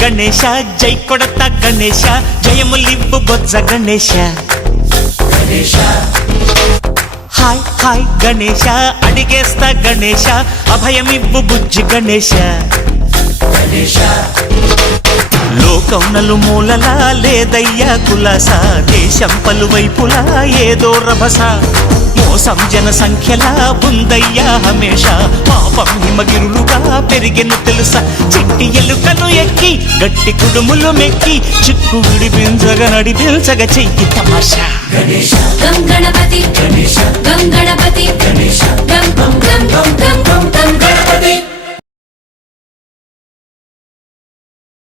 గణేశ జై కొడత గణేశ జయములివ్వు బొజ్జ Ganesha hi hi Ganesha అడిగేస్తా Ganesha అభయమివ్వు బుజ్జి గణేశ లోకం నలుమూలలా లేదయ్యా కులాస దేశం పలువైపులా ఏదో రభస మోసం జన సంఖ్యలా ఉందయ్యా హమేష పాపం హిమగిరులుగా పెరిగెను తెలుసా చిట్టి ఎలుకలు ఎక్కి గట్టి కుడుములు మెక్కి చిక్కు విడిపించగా నడిపించగా చెయ్యి తమాషా గం గణపతి గం గణపతి గం